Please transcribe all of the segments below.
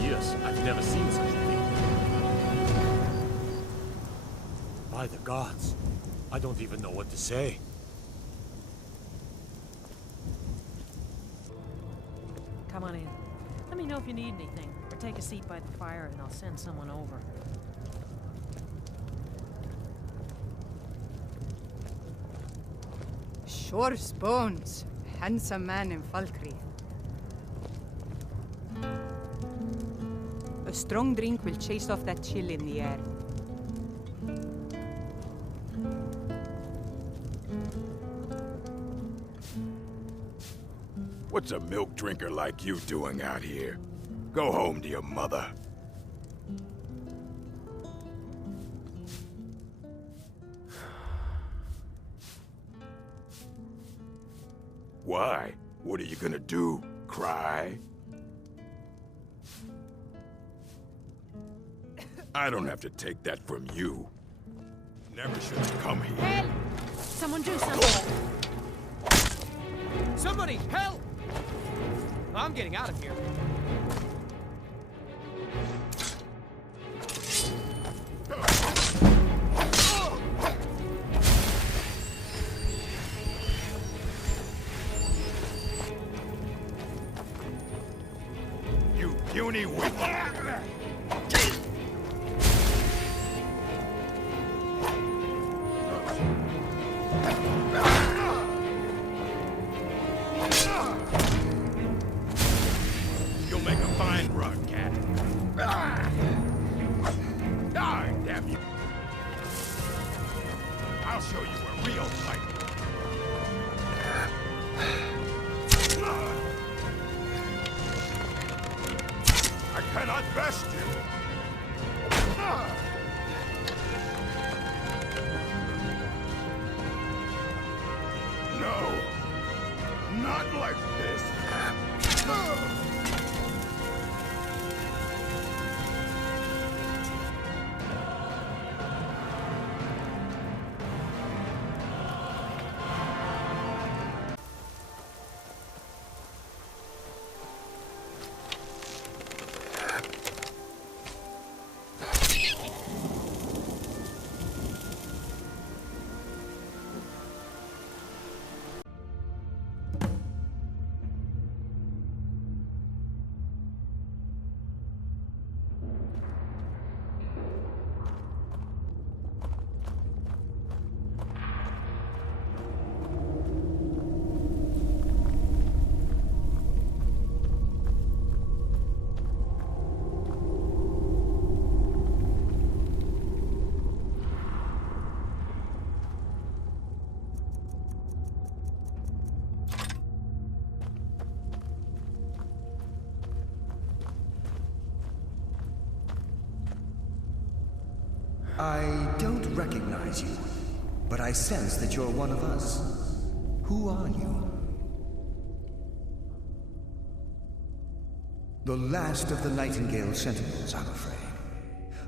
years, I've never seen such a thing. By the gods, I don't even know what to say. Come on in. Let me know if you need anything, or take a seat by the fire and I'll send someone over. Shore's bones. Handsome man in Falkreath. A strong drink will chase off that chill in the air. What's a milk drinker like you doing out here? Go home to your mother. Why? What are you gonna do? Cry? I don't have to take that from you. Never should have come here. Help! Someone do something! Somebody, help! I'm getting out of here. You puny witch! You'll make a fine rug, cat. Die, damn you! I'll show you a real fight. I cannot best you. No, not like this. I don't recognize you, but I sense that you're one of us. Who are you? The last of the Nightingale Sentinels, I'm afraid.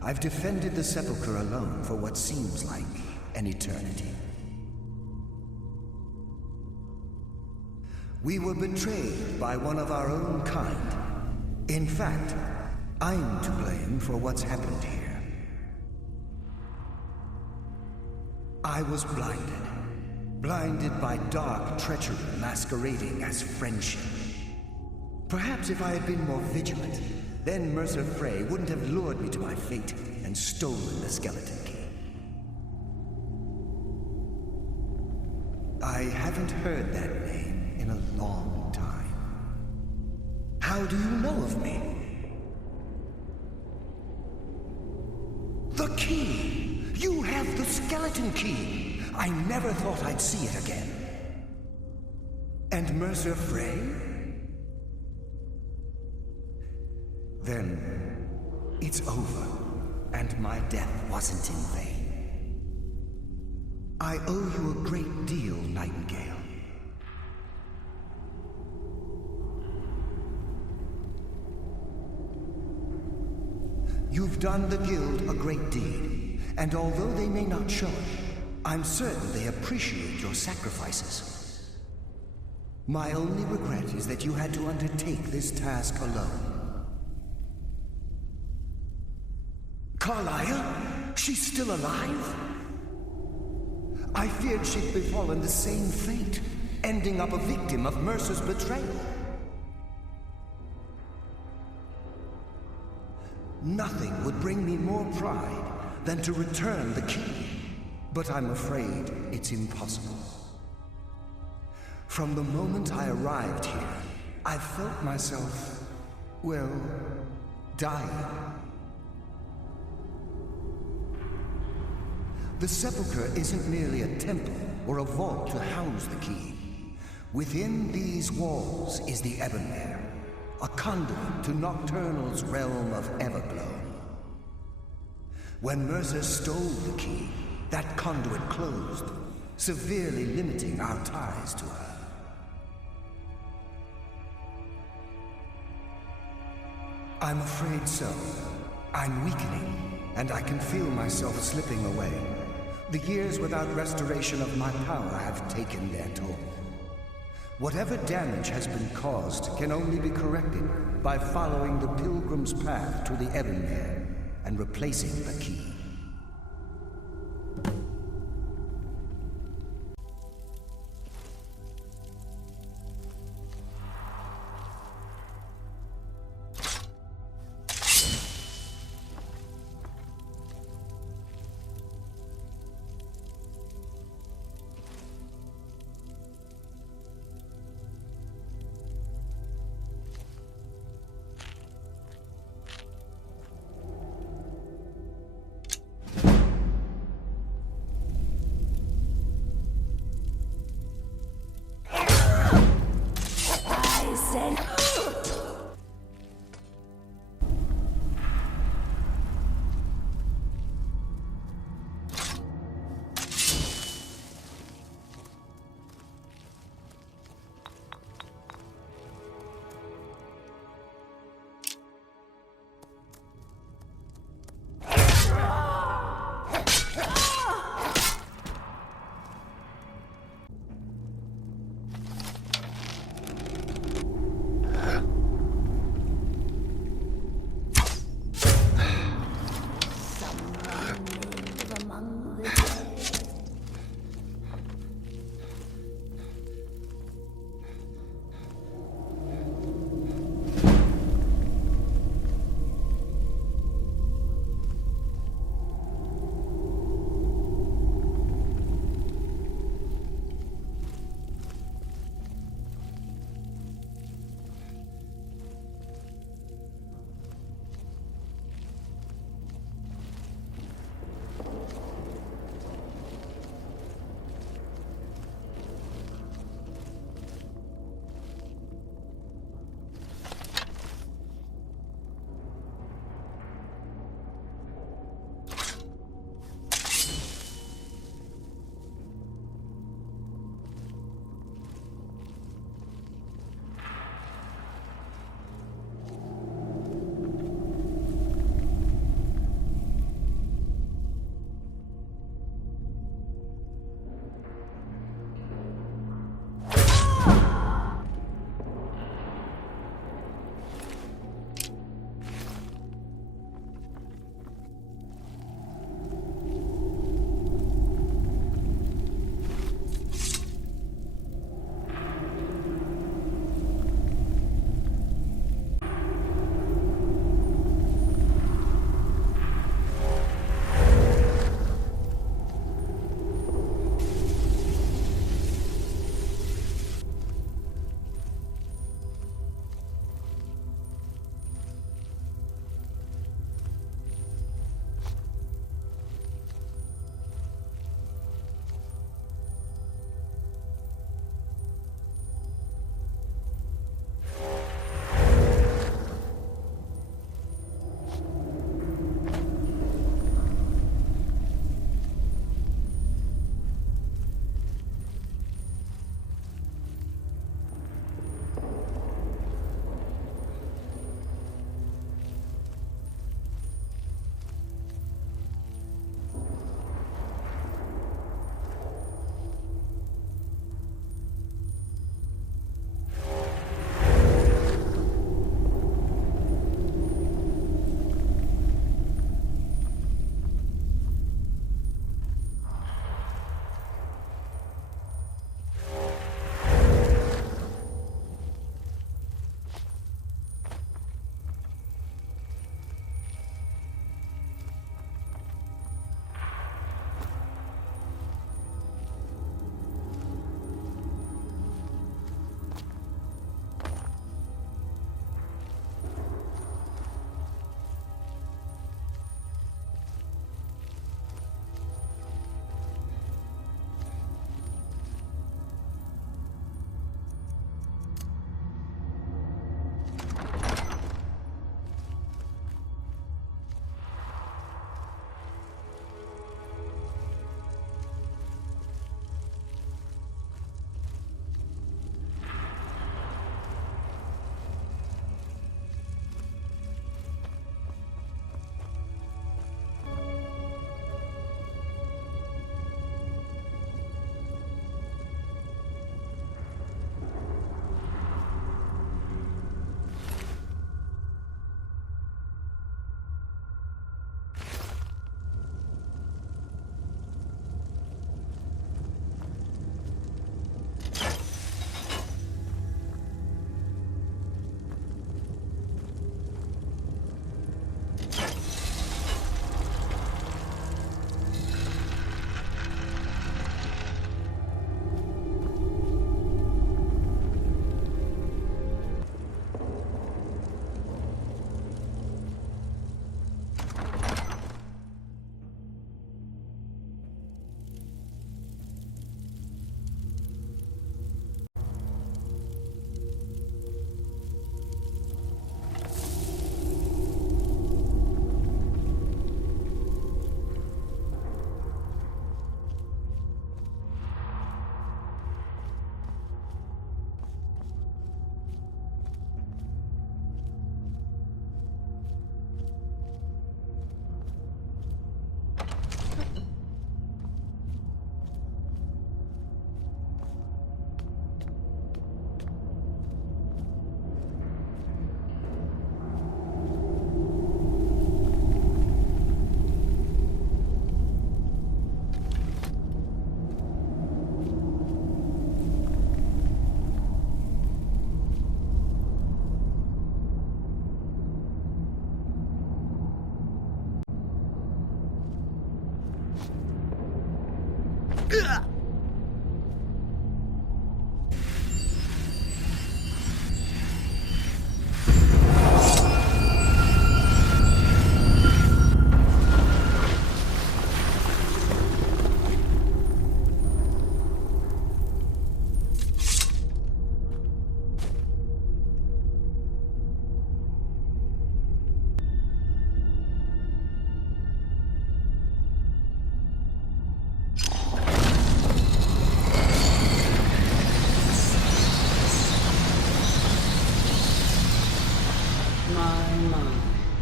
I've defended the Sepulchre alone for what seems like an eternity. We were betrayed by one of our own kind. In fact, I'm to blame for what's happened here. I was blinded by dark treachery masquerading as friendship. Perhaps if I had been more vigilant, then Mercer Frey wouldn't have lured me to my fate and stolen the skeleton key. I haven't heard that name in a long time. How do you know of me? The key! You have the skeleton key! I never thought I'd see it again. And Mercer Frey? Then it's over, and my death wasn't in vain. I owe you a great deal, Nightingale. You've done the Guild a great deed, and although they may not show it, I'm certain they appreciate your sacrifices. My only regret is that you had to undertake this task alone. Carlyle? She's still alive? I feared she'd befallen the same fate, ending up a victim of Mercer's betrayal. Nothing would bring me more pride than to return the key, but I'm afraid it's impossible. From the moment I arrived here, I felt myself, well, dying. The sepulchre isn't merely a temple or a vault to house the key. Within these walls is the Ebonmere, a conduit to Nocturnal's realm of Everglow. When Mercer stole the key, that conduit closed, severely limiting our ties to her. I'm afraid so. I'm weakening, and I can feel myself slipping away. The years without restoration of my power have taken their toll. Whatever damage has been caused can only be corrected by following the Pilgrim's path to the Ebonmere and replacing the key.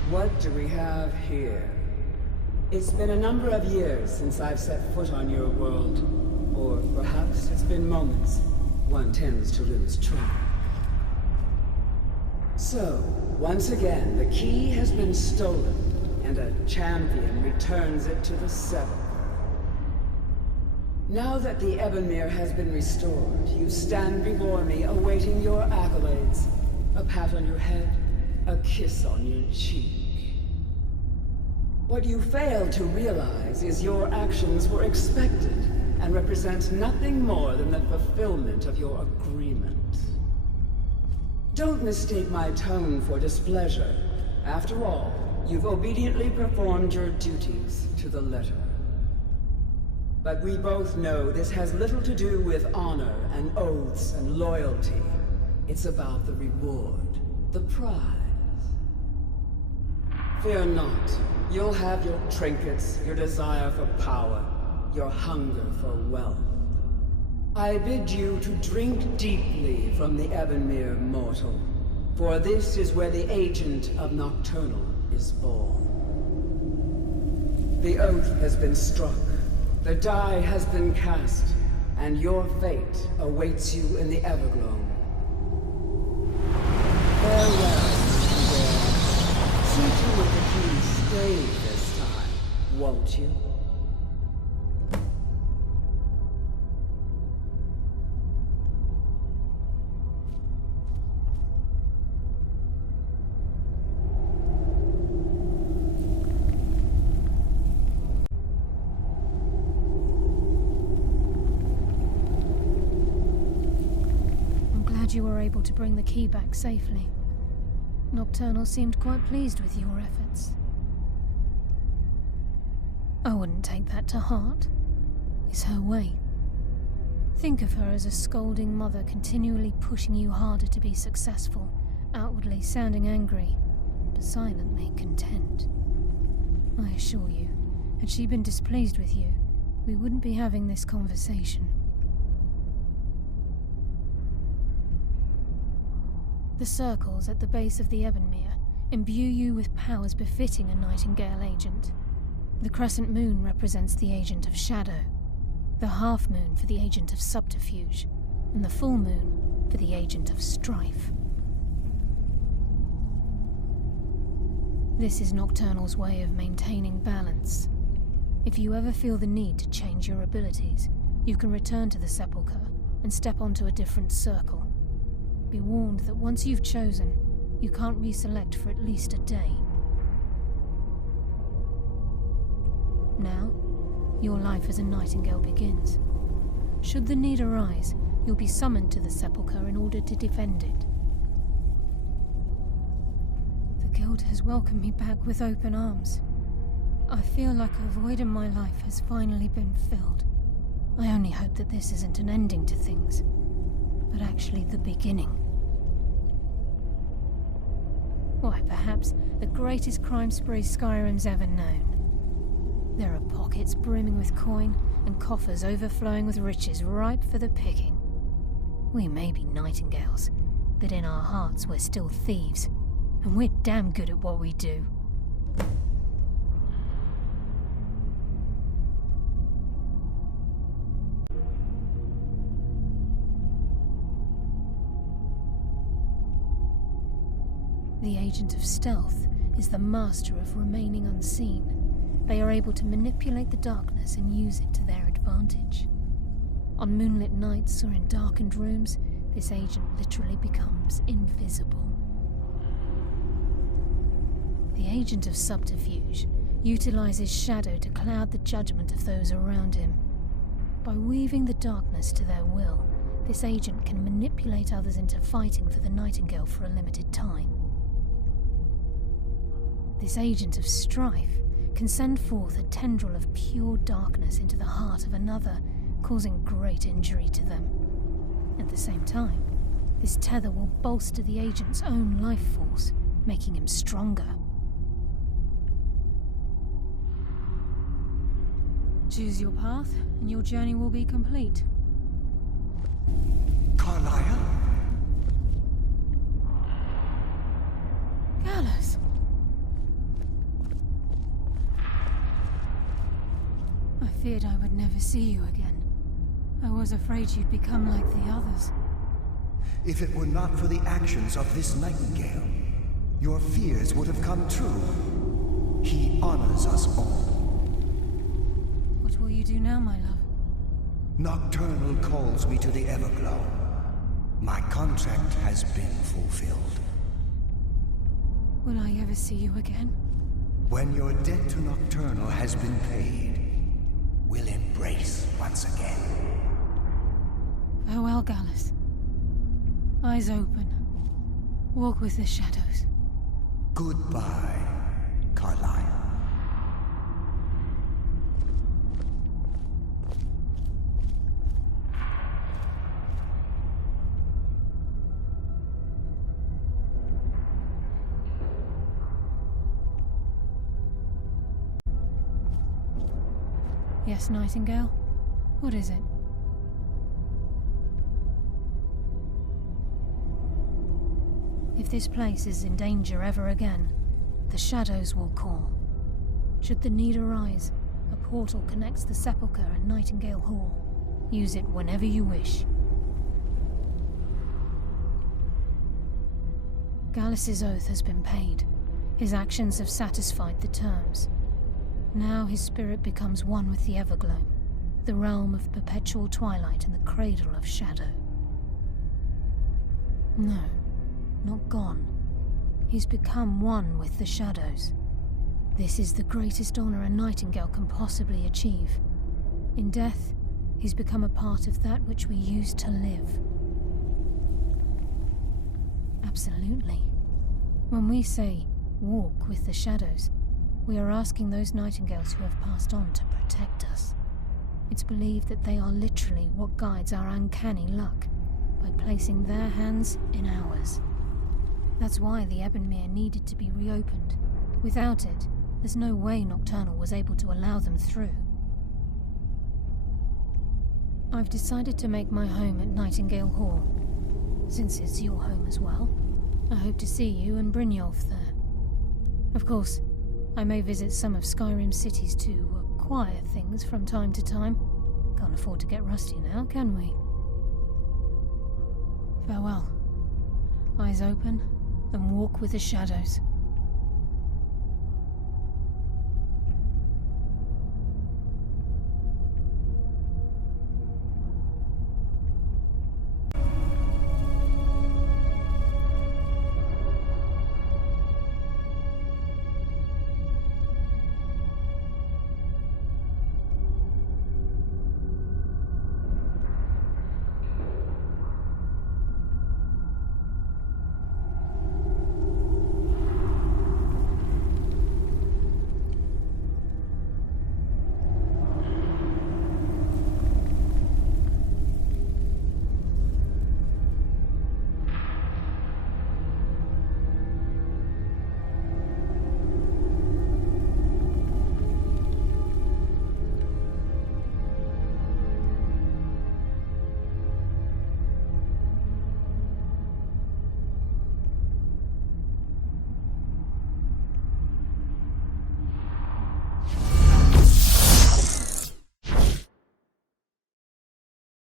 What do we have here? It's been a number of years since I've set foot on your world. Or perhaps it's been moments. One tends to lose track. So, once again, the key has been stolen, and a champion returns it to the Sepulchre. Now that the Ebonmere has been restored, you stand before me awaiting your accolades. A pat on your head, a kiss on your cheek. What you fail to realize is your actions were expected and represent nothing more than the fulfillment of your agreement. Don't mistake my tone for displeasure. After all, you've obediently performed your duties to the letter. But we both know this has little to do with honor and oaths and loyalty. It's about the reward, the prize. Fear not. You'll have your trinkets, your desire for power, your hunger for wealth. I bid you to drink deeply from the Ebonmere mortal, for this is where the agent of Nocturnal is born. The oath has been struck, the die has been cast, and your fate awaits you in the Evergloam. Farewell, Mr. See to it that you stay this time, won't you? You were able to bring the key back safely. Nocturnal seemed quite pleased with your efforts. I wouldn't take that to heart. It's her way. Think of her as a scolding mother continually pushing you harder to be successful, outwardly sounding angry, but silently content. I assure you, had she been displeased with you, we wouldn't be having this conversation. The circles at the base of the Ebonmere imbue you with powers befitting a Nightingale agent. The crescent moon represents the agent of shadow, the half moon for the agent of subterfuge, and the full moon for the agent of strife. This is Nocturnal's way of maintaining balance. If you ever feel the need to change your abilities, you can return to the Sepulchre and step onto a different circle. Be warned that once you've chosen, you can't reselect for at least a day. Now, your life as a Nightingale begins. Should the need arise, you'll be summoned to the Sepulchre in order to defend it. The Guild has welcomed me back with open arms. I feel like a void in my life has finally been filled. I only hope that this isn't an ending to things, but actually the beginning. Why, perhaps the greatest crime spree Skyrim's ever known. There are pockets brimming with coin, and coffers overflowing with riches ripe for the picking. We may be Nightingales, but in our hearts we're still thieves, and we're damn good at what we do. The Agent of Stealth is the master of remaining unseen. They are able to manipulate the darkness and use it to their advantage. On moonlit nights or in darkened rooms, this agent literally becomes invisible. The Agent of Subterfuge utilizes shadow to cloud the judgment of those around him. By weaving the darkness to their will, this agent can manipulate others into fighting for the Nightingale for a limited time. This agent of strife can send forth a tendril of pure darkness into the heart of another, causing great injury to them. At the same time, this tether will bolster the agent's own life force, making him stronger. Choose your path, and your journey will be complete. Carlisle? Gallus! I feared I would never see you again. I was afraid you'd become like the others. If it were not for the actions of this Nightingale, your fears would have come true. He honors us all. What will you do now, my love? Nocturnal calls me to the Everglow. My contract has been fulfilled. Will I ever see you again? When your debt to Nocturnal has been paid, we'll embrace once again. Farewell, Gallus. Eyes open. Walk with the shadows. Goodbye, Carlisle. Yes, Nightingale? What is it? If this place is in danger ever again, the shadows will call. Should the need arise, a portal connects the Sepulchre and Nightingale Hall. Use it whenever you wish. Gallus's oath has been paid. His actions have satisfied the terms. Now his spirit becomes one with the Everglow, the realm of perpetual twilight and the cradle of shadow. No, not gone. He's become one with the shadows. This is the greatest honor a Nightingale can possibly achieve. In death, he's become a part of that which we used to live. Absolutely. When we say, walk with the shadows, we are asking those Nightingales who have passed on to protect us. It's believed that they are literally what guides our uncanny luck, by placing their hands in ours. That's why the Ebonmere needed to be reopened. Without it, there's no way Nocturnal was able to allow them through. I've decided to make my home at Nightingale Hall. Since it's your home as well, I hope to see you and Brynjolf there. Of course, I may visit some of Skyrim's cities to acquire things from time to time. Can't afford to get rusty now, can we? Farewell. Eyes open, and walk with the shadows.